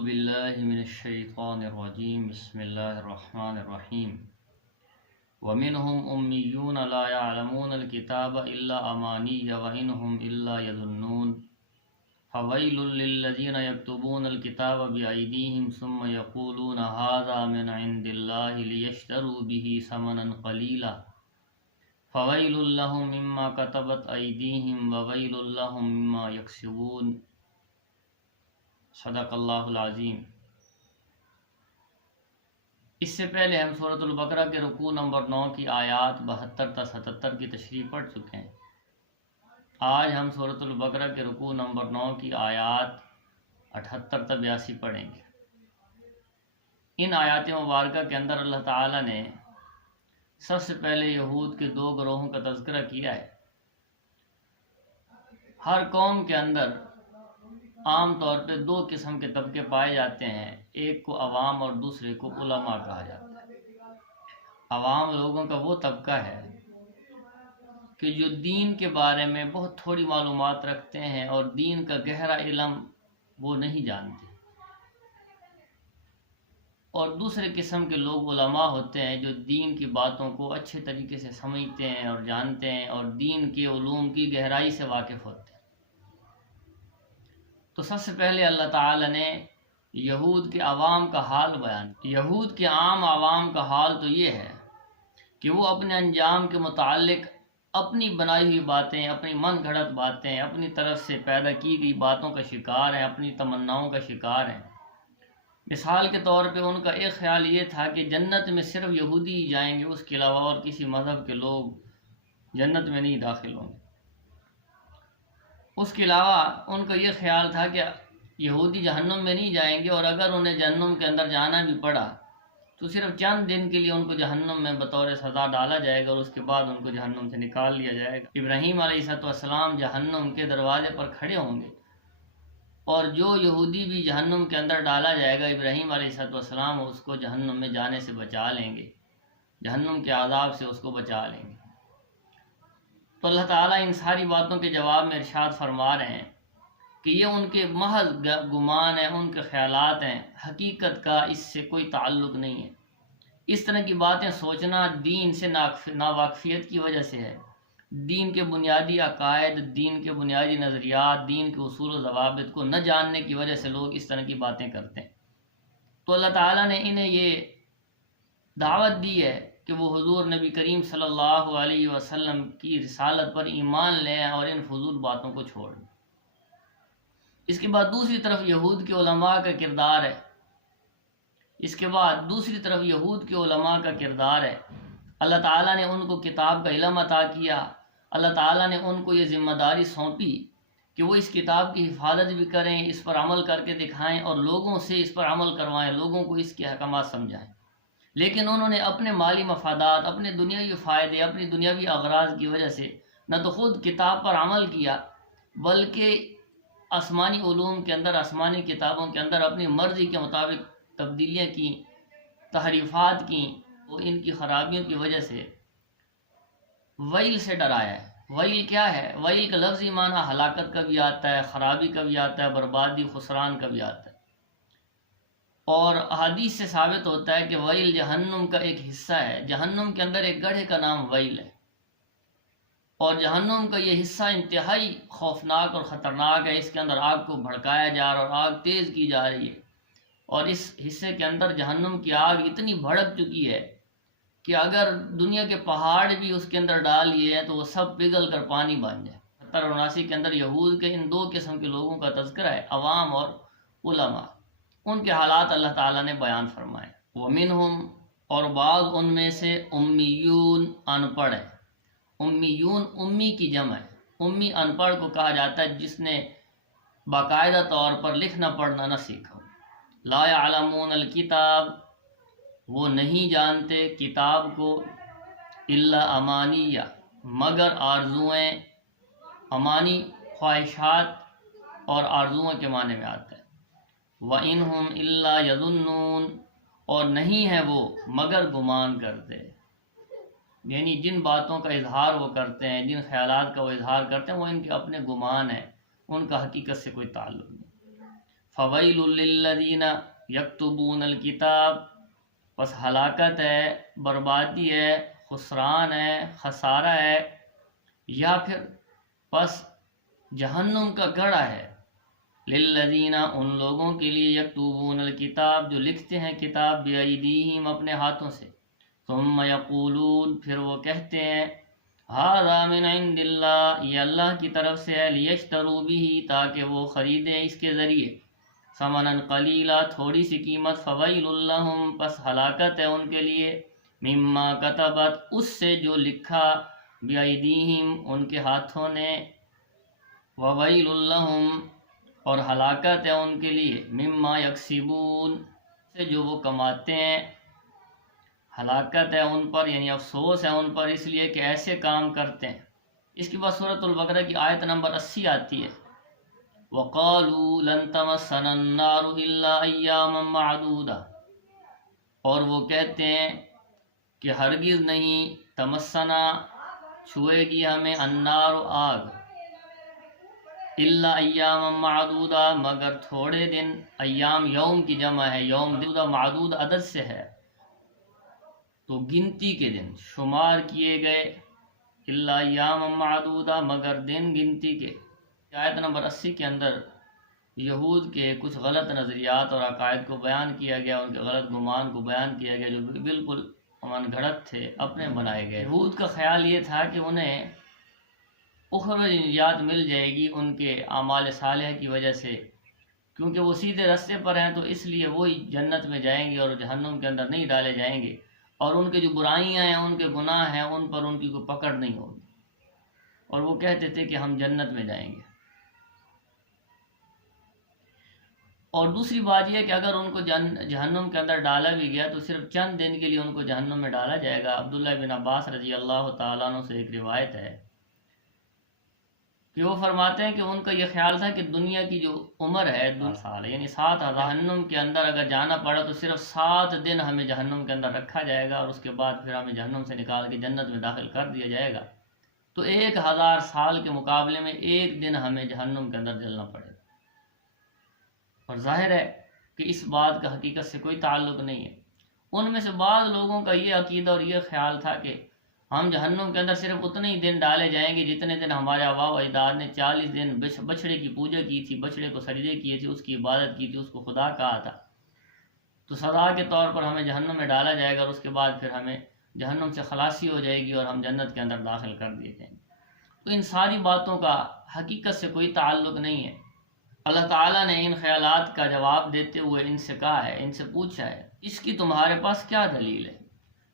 باللہ من الشیطان الرجیم بسم اللہ الرحمن الرحیم ومنهم امیون لا يعلمون الكتاب الا امانی وانهم الا يظنون فویل للذین یکتبون الکتاب بأیدیہم ثم یقولون ھذا من عند اللہ لیشتروا به ثمنا قلیلا فویل لهم مما کتبت ایدیہم وویل لهم مما یکسبون۔ صدق اللہ العظیم۔ اس سے پہلے ہم سورۃ البقرہ کے رکوع نمبر 9 کی آیات 72 تا 77 کی تشریح پڑھ چکے ہیں۔ آج ہم سورۃ البقرہ کے رکوع نمبر 9 کی آیات 78 تا 82 پڑھیں گے۔ ان آیات مبارکہ کے اندر اللہ تعالیٰ نے سب سے پہلے یہود کے دو گروہوں کا تذکرہ کیا ہے۔ ہر قوم کے اندر عام طور پہ دو قسم کے طبقے پائے جاتے ہیں، ایک کو عوام اور دوسرے کو علماء کہا جاتا ہے۔ عوام لوگوں کا وہ طبقہ ہے کہ جو دین کے بارے میں بہت تھوڑی معلومات رکھتے ہیں اور دین کا گہرا علم وہ نہیں جانتے، اور دوسرے قسم کے لوگ علماء ہوتے ہیں جو دین کی باتوں کو اچھے طریقے سے سمجھتے ہیں اور جانتے ہیں اور دین کے علوم کی گہرائی سے واقف ہوتے ہیں۔ تو سب سے پہلے اللہ تعالیٰ نے یہود کے عوام کا حال بیان کیا۔ یہود کے عام عوام کا حال تو یہ ہے کہ وہ اپنے انجام کے متعلق اپنی بنائی ہوئی باتیں، اپنی من گھڑت باتیں، اپنی طرف سے پیدا کی گئی باتوں کا شکار ہیں، اپنی تمناؤں کا شکار ہیں۔ مثال کے طور پہ ان کا ایک خیال یہ تھا کہ جنت میں صرف یہودی ہی جائیں گے، اس کے علاوہ اور کسی مذہب کے لوگ جنت میں نہیں داخل ہوں گے۔ اس کے علاوہ ان کا یہ خیال تھا کہ یہودی جہنم میں نہیں جائیں گے، اور اگر انہیں جہنم کے اندر جانا بھی پڑا تو صرف چند دن کے لیے ان کو جہنم میں بطور سزا ڈالا جائے گا اور اس کے بعد ان کو جہنم سے نکال لیا جائے گا۔ ابراہیم علیہ السلام جہنم کے دروازے پر کھڑے ہوں گے، اور جو یہودی بھی جہنم کے اندر ڈالا جائے گا ابراہیم علیہ السلام اس کو جہنم میں جانے سے بچا لیں گے، جہنم کے عذاب سے اس کو بچا لیں گے۔ تو اللہ تعالیٰ ان ساری باتوں کے جواب میں ارشاد فرما رہے ہیں کہ یہ ان کے محض گمان ہیں، ان کے خیالات ہیں، حقیقت کا اس سے کوئی تعلق نہیں ہے۔ اس طرح کی باتیں سوچنا دین سے ناواقفیت کی وجہ سے ہے۔ دین کے بنیادی عقائد، دین کے بنیادی نظریات، دین کے اصول و ضوابط کو نہ جاننے کی وجہ سے لوگ اس طرح کی باتیں کرتے ہیں۔ تو اللہ تعالیٰ نے انہیں یہ دعوت دی ہے کہ وہ حضور نبی کریم صلی اللہ علیہ وسلم کی رسالت پر ایمان لیں اور ان فضول باتوں کو چھوڑ دیں۔ اس کے بعد دوسری طرف یہود کے علماء کا کردار ہے۔ اللہ تعالیٰ نے ان کو کتاب کا علم عطا کیا، اللہ تعالیٰ نے ان کو یہ ذمہ داری سونپی کہ وہ اس کتاب کی حفاظت بھی کریں، اس پر عمل کر کے دکھائیں اور لوگوں سے اس پر عمل کروائیں، لوگوں کو اس کے احکامات سمجھائیں۔ لیکن انہوں نے اپنے مالی مفادات، اپنے دنیاوی فائدے، اپنی دنیاوی اغراض کی وجہ سے نہ تو خود کتاب پر عمل کیا بلکہ آسمانی علوم کے اندر، آسمانی کتابوں کے اندر اپنی مرضی کے مطابق تبدیلیاں کیں، تحریفات کیں، اور ان کی خرابیوں کی وجہ سے ویل سے ڈرایا ہے۔ ویل کیا ہے؟ ویل کا لفظی معنی ہلاکت کا بھی آتا ہے، خرابی کا بھی آتا ہے، بربادی، خسران کا بھی آتا ہے۔ اور احادیث سے ثابت ہوتا ہے کہ ویل جہنم کا ایک حصہ ہے۔ جہنم کے اندر ایک گڑھے کا نام ویل ہے، اور جہنم کا یہ حصہ انتہائی خوفناک اور خطرناک ہے۔ اس کے اندر آگ کو بھڑکایا جا رہا ہے اور آگ تیز کی جا رہی ہے، اور اس حصے کے اندر جہنم کی آگ اتنی بھڑک چکی ہے کہ اگر دنیا کے پہاڑ بھی اس کے اندر ڈال دیے ہیں تو وہ سب پگھل کر پانی بن جائے۔ 79 کے اندر یہود کے ان دو قسم کے لوگوں کا تذکرہ ہے، عوام اور علماء۔ ان کے حالات اللہ تعالیٰ نے بیان فرمائے۔ وَمِنْهُمْ، اور بعض ان میں سے، امیون، ان پڑھ ہے۔ امیون امی کی جمع ہے۔ امی ان پڑھ کو کہا جاتا ہے جس نے باقاعدہ طور پر لکھنا پڑھنا نہ سیکھا۔ لا يعلمون الکتاب، وہ نہیں جانتے کتاب کو، الا امانیہ، مگر آرزوئیں۔ امانی خواہشات اور آرزوؤں کے معنی میں آتا ہے۔ وَإِنْهُمْ إِلَّا يَظُنُّونَ، اور نہیں ہے وہ مگر گمان کرتے، یعنی جن باتوں کا اظہار وہ کرتے ہیں، جن خیالات کا وہ اظہار کرتے ہیں، وہ ان کے اپنے گمان ہیں، ان کا حقیقت سے کوئی تعلق نہیں۔ فویل للذین یکتبون الکتاب، پس ہلاکت ہے، بربادی ہے، خسران ہے، خسارہ ہے، یا پھر پس جہنم کا گڑھا ہے، للذین ان لوگوں کے لیے، یکتبون الکتاب جو لکھتے ہیں کتاب، بایدیہم اپنے ہاتھوں سے، ثم یقولون پھر وہ کہتے ہیں، ھذا من عند اللہ یہ اللہ کی طرف سے ہے، لیشتروا بہ تاکہ وہ خریدیں اس کے ذریعے، ثمنا قلیلا تھوڑی سی قیمت، فویل لہم پس ہلاکت ہے ان کے لیے، مما کتبت اس سے جو لکھا، بایدیہم ان کے ہاتھوں نے، وویل لہم اور ہلاکت ہے ان کے لیے، مما یکسبون سے جو وہ کماتے ہیں، ہلاکت ہے ان پر، یعنی افسوس ہے ان پر اس لیے کہ ایسے کام کرتے ہیں۔ اس کے بعد سورۃ البقرہ کی آیت نمبر 80 آتی ہے، وَقَالُوا لَن تَمَسَّنَا النَّارُ إِلَّا أَيَّامًا مَّعْدُودَةً اور وہ کہتے ہیں کہ ہرگز نہیں، تمسنا چھوئے گی ہمیں، النار آگ، الا ایام معدودہ مگر تھوڑے دن، ایام یوم کی جمع ہے، یوم معدود عدد سے ہے تو گنتی کے دن، شمار کیے گئے، الا ایام معدودہ مگر دن گنتی کے۔ آیت نمبر 80 کے اندر یہود کے کچھ غلط نظریات اور عقائد کو بیان کیا گیا، ان کے غلط گمان کو بیان کیا گیا جو بالکل من گھڑت تھے، اپنے بنائے گئے۔ یہود کا خیال یہ تھا کہ انہیں اخروی نجات مل جائے گی ان کے اعمال صالحہ کی وجہ سے، کیونکہ وہ سیدھے راستے پر ہیں تو اس لیے وہی جنت میں جائیں گے اور جہنم کے اندر نہیں ڈالے جائیں گے، اور ان کے جو برائیاں ہیں، ان کے گناہ ہیں، ان پر ان کی کوئی پکڑ نہیں ہوگی، اور وہ کہتے تھے کہ ہم جنت میں جائیں گے۔ اور دوسری بات یہ کہ اگر ان کو جہنم کے اندر ڈالا بھی گیا تو صرف چند دن کے لیے ان کو جہنم میں ڈالا جائے گا۔ عبداللہ بن عباس رضی اللہ تعالیٰ عنہ سے ایک روایت ہے کہ وہ فرماتے ہیں کہ ان کا یہ خیال تھا کہ دنیا کی جو عمر ہے 2 سال، یعنی 7,000، جہنم کے اندر اگر جانا پڑا تو صرف 7 دن ہمیں جہنم کے اندر رکھا جائے گا، اور اس کے بعد پھر ہمیں جہنم سے نکال کے جنت میں داخل کر دیا جائے گا، تو 1,000 سال کے مقابلے میں 1 دن ہمیں جہنم کے اندر جلنا پڑے گا۔ اور ظاہر ہے کہ اس بات کا حقیقت سے کوئی تعلق نہیں ہے۔ ان میں سے بعض لوگوں کا یہ عقیدہ اور یہ خیال تھا کہ ہم جہنم کے اندر صرف اتنے ہی دن ڈالے جائیں گے جتنے دن ہمارے آباء و اجداد نے 40 دن بچڑے کی پوجا کی تھی، بچڑے کو سجدے کیے تھے، اس کی عبادت کی تھی، اس کو خدا کہا تھا، تو سزا کے طور پر ہمیں جہنم میں ڈالا جائے گا، اور اس کے بعد پھر ہمیں جہنم سے خلاصی ہو جائے گی اور ہم جنت کے اندر داخل کر دیے جائیں گے۔ تو ان ساری باتوں کا حقیقت سے کوئی تعلق نہیں ہے۔ اللہ تعالیٰ نے ان خیالات کا جواب دیتے ہوئے ان سے کہا ہے، ان سے پوچھا ہے، اس کی تمہارے پاس کیا دلیل ہے؟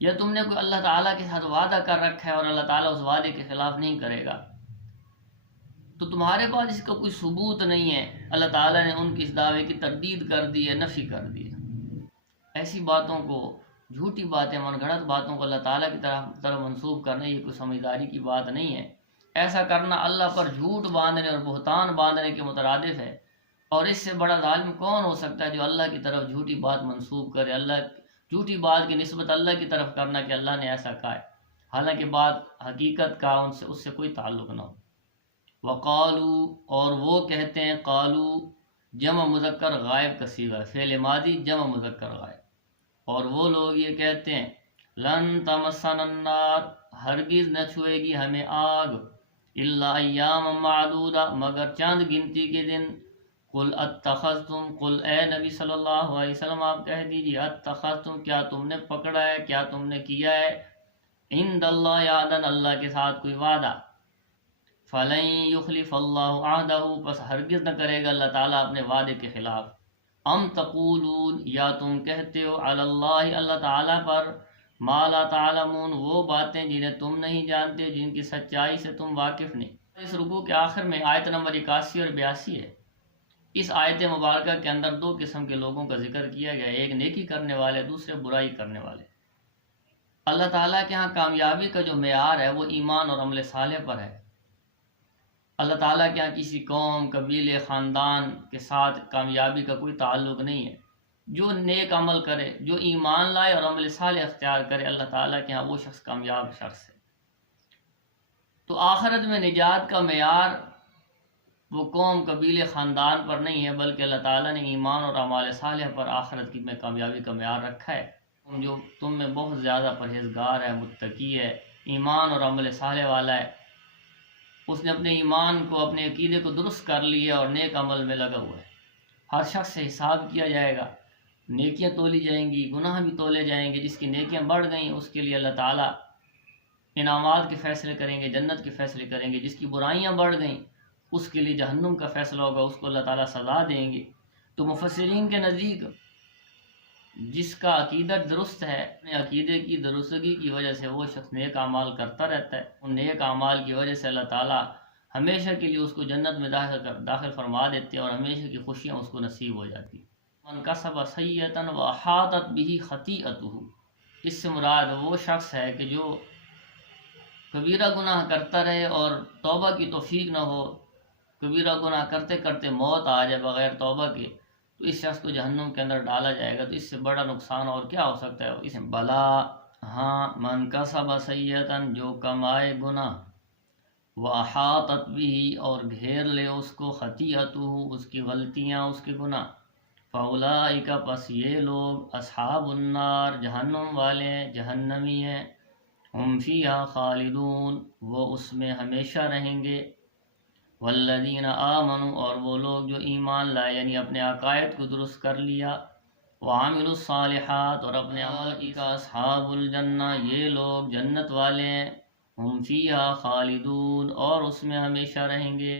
یا تم نے کوئی اللہ تعالیٰ کے ساتھ وعدہ کر رکھا ہے اور اللہ تعالیٰ اس وعدے کے خلاف نہیں کرے گا؟ تو تمہارے پاس اس کا کوئی ثبوت نہیں ہے۔ اللہ تعالیٰ نے ان کی اس دعوے کی تردید کر دی ہے، نفی کر دی ہے۔ ایسی باتوں کو، جھوٹی باتیں، من گھڑت باتوں کو اللہ تعالیٰ کی طرف منسوب کرنا یہ کوئی سمجھداری کی بات نہیں ہے۔ ایسا کرنا اللہ پر جھوٹ باندھنے اور بہتان باندھنے کے مترادف ہے، اور اس سے بڑا ظالم کون ہو سکتا ہے جو اللہ کی طرف جھوٹی بات منسوب کرے، جھوٹی بات کی نسبت اللہ کی طرف کرنا کہ اللہ نے ایسا کہا ہے، حالانکہ بات حقیقت کا اس سے کوئی تعلق نہ ہو۔ وقالو اور وہ کہتے ہیں، قالو جمع مذکر غائب کا صیغہ، فعل ماضی جمع مذکر غائب، اور وہ لوگ یہ کہتے ہیں، لن تمسنا النار ہرگز نہ چھوئے گی ہمیں آگ، الا ایام معدودہ مگر چند گنتی کے دن، قل اتخذتم قل اے نبی صلی اللہ علیہ وسلم آپ کہہ دیجیے، اتخذتم کیا تم نے پکڑا ہے، کیا تم نے کیا ہے، عند اللہ عہدا اللہ کے ساتھ کوئی وعدہ، فلن یخلف اللہ عہدہ پس ہرگز نہ کرے گا اللہ تعالیٰ اپنے وعدے کے خلاف، ام تقولون یا تم کہتے ہو، علی اللہ اللہ تعالیٰ پر، ما لا تعلمون وہ باتیں جنہیں تم نہیں جانتے، جن کی سچائی سے تم واقف نہیں۔ اس رکوع کے آخر میں آیت نمبر 81 اور 82 ہے۔ اس آیت مبارکہ کے اندر 2 قسم کے لوگوں کا ذکر کیا گیا ہے، ایک نیکی کرنے والے، دوسرے برائی کرنے والے۔ اللہ تعالیٰ کے ہاں کامیابی کا جو معیار ہے وہ ایمان اور عمل صالح پر ہے۔ اللہ تعالیٰ کے ہاں کسی قوم، قبیلے، خاندان کے ساتھ کامیابی کا کوئی تعلق نہیں ہے۔ جو نیک عمل کرے، جو ایمان لائے اور عمل صالح اختیار کرے، اللہ تعالیٰ کے ہاں وہ شخص کامیاب شخص ہے۔ تو آخرت میں نجات کا معیار وہ قوم قبیلے خاندان پر نہیں ہے، بلکہ اللہ تعالیٰ نے ایمان اور اعمال صالح پر آخرت کی میں کامیابی کا معیار رکھا ہے۔ جو تم میں بہت زیادہ پرہیزگار ہے، متقی ہے، ایمان اور عمل صالح والا ہے، اس نے اپنے ایمان کو، اپنے عقیدے کو درست کر لیا اور نیک عمل میں لگا ہوا ہے۔ ہر شخص سے حساب کیا جائے گا، نیکیاں تولی جائیں گی، گناہ بھی تولے جائیں گے۔ جس کی نیکیاں بڑھ گئیں اس کے لیے اللہ تعالیٰ انعامات کے فیصلے کریں گے، جنت کے فیصلے کریں گے۔ جس کی برائیاں بڑھ گئیں اس کے لیے جہنم کا فیصلہ ہوگا، اس کو اللہ تعالیٰ سزا دیں گے۔ تو مفسرین کے نزدیک جس کا عقیدہ درست ہے، اپنے عقیدے کی درستگی کی وجہ سے وہ شخص نیک اعمال کرتا رہتا ہے، ان نیک اعمال کی وجہ سے اللہ تعالیٰ ہمیشہ کے لیے اس کو جنت میں داخل فرما دیتے ہیں اور ہمیشہ کی خوشیاں اس کو نصیب ہو جاتی۔ من کسب سیئۃ واحاطت بہ خطیئتہ، اس سے مراد وہ شخص ہے کہ جو کبیرہ گناہ کرتا رہے اور توبہ کی توفیق نہ ہو، کبیرہ گناہ کرتے کرتے موت آ جائے بغیر توبہ کے، تو اس شخص کو جہنم کے اندر ڈالا جائے گا۔ تو اس سے بڑا نقصان اور کیا ہو سکتا ہے؟ اس بلا ہاں، من کسب سیئۃ، جو کمائے گناہ، واحاطت بہ، اور گھیر لے اس کو، خطیئتہ، اس کی غلطیاں، اس کے گناہ، فاولئک، پس یہ لوگ، اصحاب النار، جہنم والے، جہنمی ہیں، ہم فیہا خالدون، وہ اس میں ہمیشہ رہیں گے۔ والذین آمنوا، اور وہ لوگ جو ایمان لائے، یعنی اپنے عقائد کو درست کر لیا، وعملوا الصالحات، اور اپنے عمل کی، اصحاب الجنہ، یہ لوگ جنت والے ہیں، ہم فیہا خالدون، اور اس میں ہمیشہ رہیں گے۔